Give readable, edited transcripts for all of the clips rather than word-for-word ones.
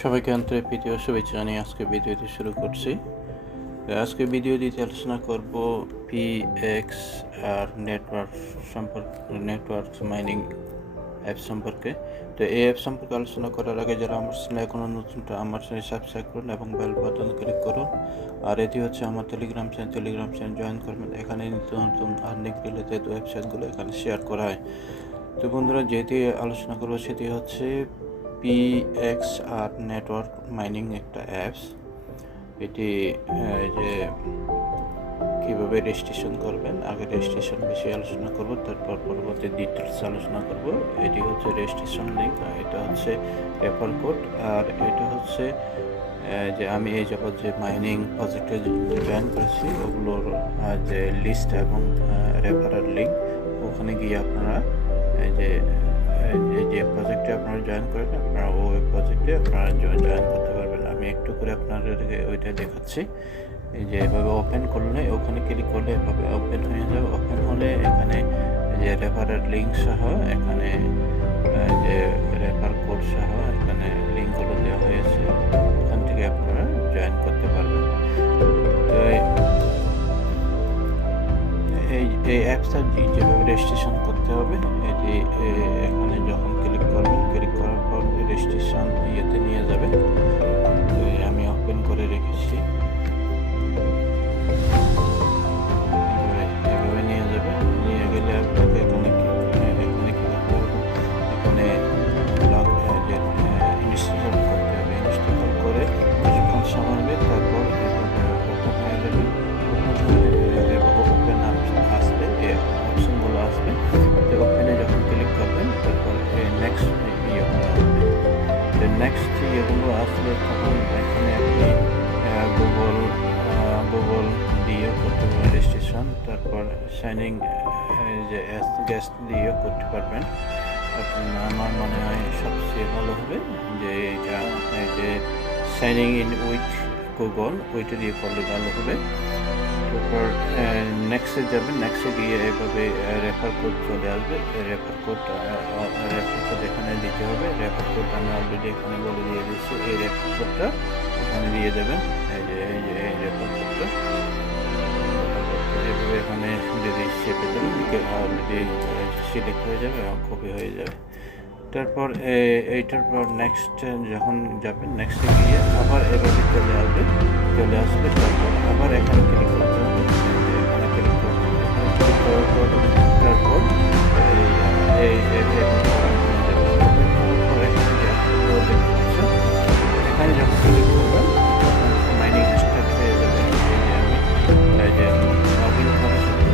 সবাইকে আন্তরিক প্রীতি ও শুভেচ্ছা জানিয়ে আজকে ভিডিওটি শুরু করছি। আজকে ভিডিওটিতে আলোচনা করব PXR নেটওয়ার্ক মাইনিং অ্যাপ সম্পর্কে। তো এই অ্যাপ সম্পর্কে আলোচনা করার আগে যারা আমার চ্যানেলে এখনও নতুন, আমার চ্যানেল সাবস্ক্রাইব করুন এবং বেল বাটন ক্লিক করুন। আর এটি হচ্ছে আমার টেলিগ্রাম চ্যানেল জয়েন করবেন। এখানে নিত্য নতুন আর্নিং রিলেটেড ওয়েবসাইটগুলো এখানে শেয়ার করা হয়। তো বন্ধুরা, যেটি আলোচনা করবো সেটি হচ্ছে PXR নেটওয়ার্ক মাইনিং একটা অ্যাপস। এটি যে কীভাবে রেজিস্ট্রেশন করবেন, আগে রেজিস্ট্রেশন বিষয়ে আলোচনা করব, তারপর পরবর্তী ডিটেলস আলোচনা করব। এটি হচ্ছে রেজিস্ট্রেশন লিঙ্ক, এটা হচ্ছে রেফার কোড, আর এটা হচ্ছে যে আমি এই যাবৎ যে মাইনিং প্রজেক্টে জয়েন করেছি ওগুলোর যে লিস্ট এবং রেফারাল লিঙ্ক। ওখানে গিয়ে আপনারা যে প্রজেক্টে আপনারা জয়েন করবেন, আপনারা ওই প্রজেক্টে আপনারা জয়েন করতে পারবেন। আমি একটু করে আপনাদেরকে ওইটা দেখাচ্ছি। এই যে এভাবে ওপেন করলে, ওখানে ক্লিক করলে এভাবে ওপেন হয়ে যাবে। ওপেন হলে এখানে যে রেফারেল লিঙ্ক সহ, এখানে যে রেফার কোড সহ এখানে লিঙ্কগুলো দেওয়া হয়েছে, ওখান থেকে আপনারা জয়েন করতে পারবেন। তো এই অ্যাপসটা যেভাবে রেজিস্ট্রেশন করতে হবে, এটি এখানে যখন ক্লিক করবেন, ক্লিক করার পর রেজিস্ট্রেশন ইয়েতে নিয়ে যাবে। তো আমি ওপেন করে রেখেছি, এভাবে নিয়ে যাবে। নিয়ে গেলে আপনাকে এখানে কি করতে হবে, এখানে ইনস্টল করতে হবে। ইনস্টল করে কিছুক্ষণ সময় নেবে, তারপর ওপেন হয়ে যাবে। ওপেন আসবে, এই অপশনগুলো আসবে। তো ওপেনে যখন ক্লিক করবেন, তারপর নেক্সট নেক্সট ইয়েগুলো আসলে তখন এখানে আপনি গুগল দিয়ে করতে পারবেন রেজিস্ট্রেশন, তারপর সাইনিং যে গেস্ট দিয়ে করতে পারবেন। আমার মনে হয় সবচেয়ে ভালো হবে যে যে সাইনিং ইন উইথ গুগল, ওইটা দিয়ে করলে ভালো হবে। তারপর নেক্সটে যাবেন, নেক্সটে গিয়ে এভাবে রেফার কোড চলে আসবে। রেফার কোড এখানে দিতে হবে। রেফার কোড আমি অলরেডি এখানে বলে দিয়ে দিচ্ছি। এই রেফার কোডটা এখানে দিয়ে দেবেন। এই রেফার কোডটা এভাবে এখানে যদি চেপে দেবেন, অলরেডি সিলেক্ট হয়ে যাবে এবং কপি হয়ে যাবে। তারপর এইটার পর নেক্সট যখন যাবেন, নেক্সটে গিয়ে আবার এভাবে চলে আসবে। তারপর আবার এখানে ক্লিক করতে হবে। এখানে ক্লিক করতে হবে। তারপর এখানে যখন ক্লিক করবেন, মাইনিং স্টার্ট হয়ে যাবে। এই যে আমি লগ ইন করার সাথে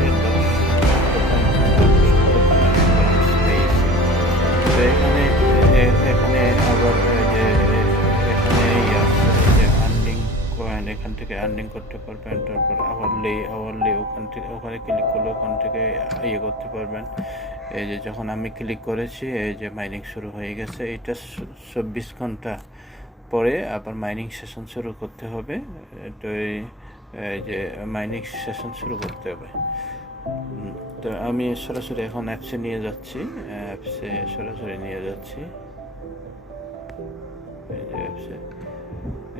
তো এখানে আবার যে এখানে আর্নিং কয়েন, এখান থেকে আর্নিং করতে পারবেন। তারপর আওয়ারলি ওখানে ক্লিক করলে ওখান থেকে ইয়ে করতে পারবেন। এই যে যখন আমি ক্লিক করেছি, এই যে মাইনিং শুরু হয়ে গেছে। এটা 24 ঘন্টা পরে আবার মাইনিং সেশন শুরু করতে হবে। তো এই যে মাইনিং সেশন শুরু করতে হবে। তো আমি সরাসরি এখন অ্যাপসে নিয়ে যাচ্ছি।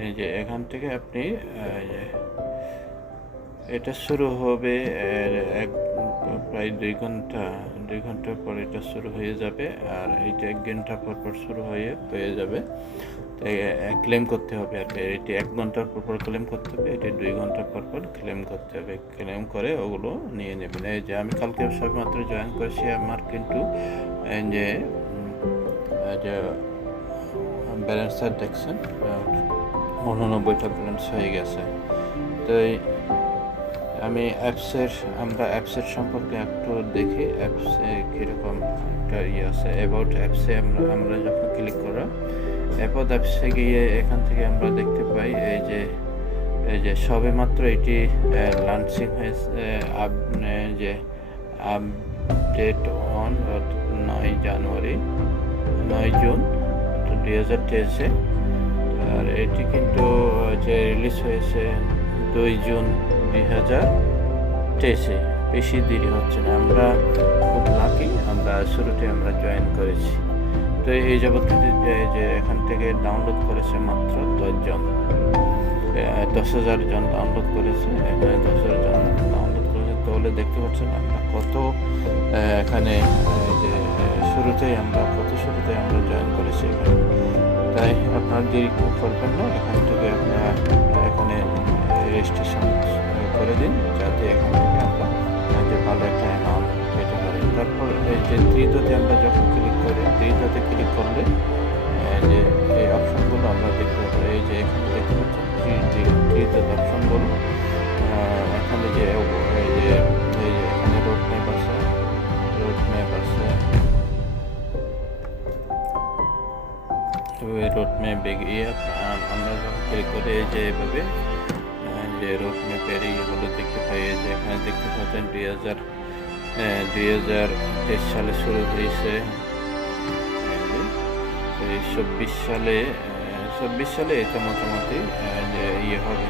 এই যে এখান থেকে আপনি এটা শুরু হবে প্রায় 2 ঘন্টা পর এটা শুরু হয়ে যাবে। আর এইটা 1 ঘন্টা পর শুরু হয়ে যাবে। তাই ক্লেম করতে হবে। আর এটি 1 ঘন্টার পর ক্লেম করতে হবে, এটি 2 ঘন্টা পর ক্লেম করতে হবে। ক্লেম করে ওগুলো নিয়ে নেবেন। এই যে আমি কালকে সবেমাত্র জয়েন করেছি, আমার কিন্তু যে ব্যালেন্সটা দেখছেন 89টা ব্যালেন্স হয়ে গেছে। তো আমি আমরা অ্যাপসের সম্পর্কে একটু দেখি। অ্যাপসে কীরকম একটা আছে। অ্যাবাউট অ্যাপসে আমরা যখন ক্লিক করা, অ্যাবাউট অ্যাপসে গিয়ে এখান থেকে আমরা দেখতে পাই এই যে সবেমাত্র এটি লঞ্চিং হয়েছে, যে আপডেট অন 9 জুন 2023-এ। আর এটি কিন্তু যে রিলিজ হয়েছে 2 জুন 2023-এ। বেশি দেরি হচ্ছে না। আমরা খুব লাকি, আমরা শুরুতে জয়েন করেছি। তো এই যাবৎ যে এখান থেকে ডাউনলোড করেছে মাত্র 10 জন, 10,000 জন ডাউনলোড করেছে, এখানে 10,000 জন ডাউনলোড করেছে। তাহলে দেখতে পাচ্ছেন আমরা কত এখানে যে শুরুতেই আমরা জয়েন করেছি এখানে। তাই আপনারা দেরি করবেন না, এখান থেকে আপনারা এখানে রেজিস্ট্রেশন করে দিন, যাতে এখান থেকে আমরা যে ভালো একটা অ্যামাউন্ট পেতে পারি। তারপর এই যে থ্রিতে আমরা যখন ক্লিক করি, থ্রিতে ক্লিক করলে যে এই অপশনগুলো আমরা দেখতে পাবো। এই যে এখানে দেখতে পাচ্ছেন থ্রিতে অপশনগুলো, এখানে যে এখানে রোড ম্যাপ আছে, রোড ম্যাপে গিয়ে আমরা যখন ক্লিক করি এই যে এভাবে যে রোড ম্যাপের ইয়েগুলো দেখতে পাই। এই যে এখানে দেখতে পাচ্ছেন 2023 সালে শুরু হয়েছে, 24 সালে এটা মোটামুটি যে ইয়ে হবে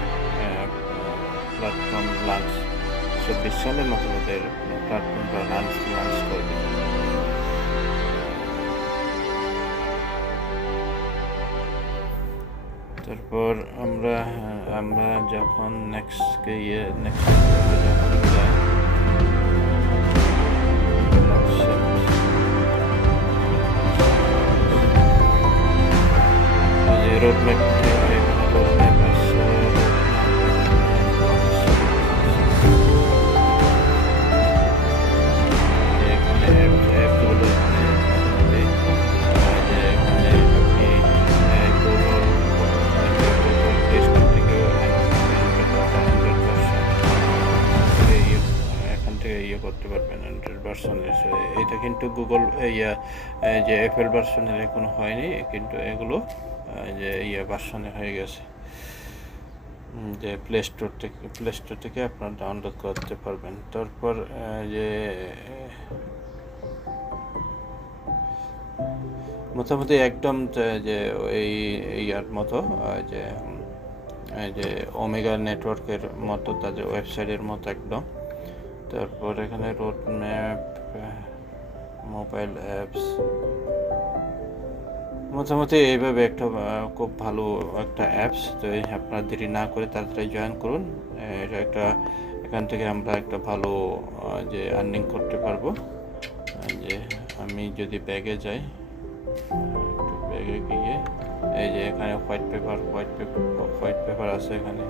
প্ল্যাটফর্ম লঞ্চ, 24 সালে মোটামুটি প্ল্যাটফর্মটা লঞ্চ করবে। তারপর আমরা যখন নেক্সট যখন যাই, রোড ম্যাপ করতে পারবেন 100%। এটা কিন্তু গুগল যে অ্যাপেল ভার্সনের এখনো হয়নি, কিন্তু এগুলো যে ভার্সনে হয়ে গেছে, যে প্লে স্টোর থেকে আপনারা ডাউনলোড করতে পারবেন। তারপর যে মোটামুটি একদম যে ওই ইয়ার মতো যে ওমেগা নেটওয়ার্কের মতো, তাদের ওয়েবসাইটের মতো একদম। তারপর এখানে রোড ম্যাপ, মোবাইল অ্যাপস, মোটামুটি এইভাবে একটা খুব ভালো একটা অ্যাপস। তো আপনারা দেরি না করে তাড়াতাড়ি জয়েন করুন। এটা এখান থেকে আমরা একটা ভালো যে আর্নিং করতে পারবো। যে আমি যদি ব্যাগে যাই, একটু ব্যাগে গিয়ে এই যে এখানে হোয়াইট পেপার আছে, এখানে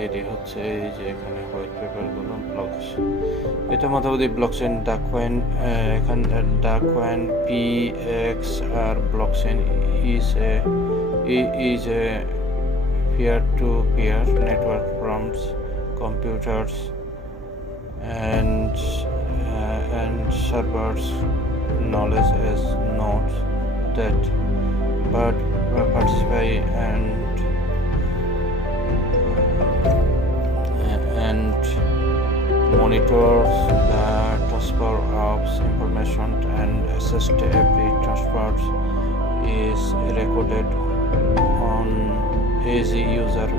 দেরি হচ্ছে। এই যে এখানে হোয়াইট পেপারগুলো ব্লকস, এটা মোটামুটি ব্লকচেন ডাককয়েন, এখানে ডাককয়েন PXR blockchain is a peer-to-peer network from computers and servers, knowledge as nodes that but participate and monitors the transfer of information and assist every transfer is recorded on easy user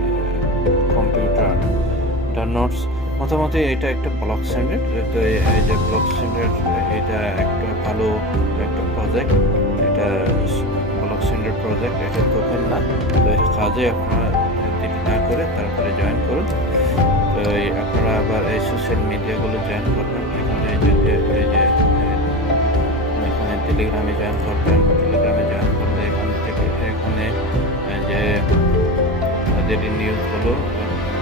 computer. The nodes মোটামুটি এটা একটা block চেনের, তো এই যে block চেনের এটা একটা ভালো একটা প্রজেক্ট, এটা ব্লক চেনের প্রজেক্ট, এটা টোকেন না। তো এই কাজে আপনারা দেরি না করে তারপরে জয়েন করুন। তো আপনারা আবার এই সোশ্যাল মিডিয়াগুলো জয়েন করবেন, এখানে এখানে টেলিগ্রামে জয়েন করবেন। টেলিগ্রামে জয়েন করলে এখানে যে তাদের নিউজগুলো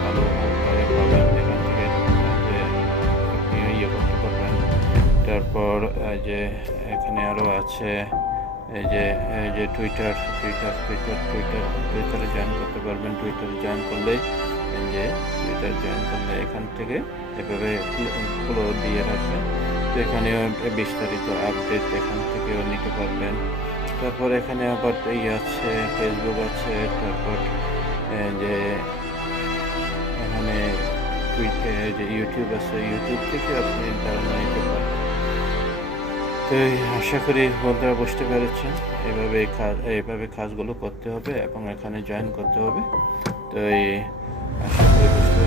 ভালোভাবে পাবেন, এখান থেকে যে আপনি করতে পারবেন। তারপর যে এখানে আরও আছে এই যে টুইটারে জয়েন করতে পারবেন। টুইটারে জয়েন করলে এখান থেকে এভাবে ফলো দিয়ে রাখবেন। তো এখানেও বিস্তারিত আপডেট এখান থেকেও নিতে পারবেন। তারপর এখানে আবার আছে, ফেসবুক আছে, তারপর যে এখানে যে ইউটিউব আছে, ইউটিউব থেকে আপনি ধারণা নিতে পারবেন। তো আশা করি বন্ধুরা বুঝতে পেরেছেন, এইভাবে কাজগুলো করতে হবে এবং এখানে জয়েন করতে হবে। তো আশা করি বুঝতে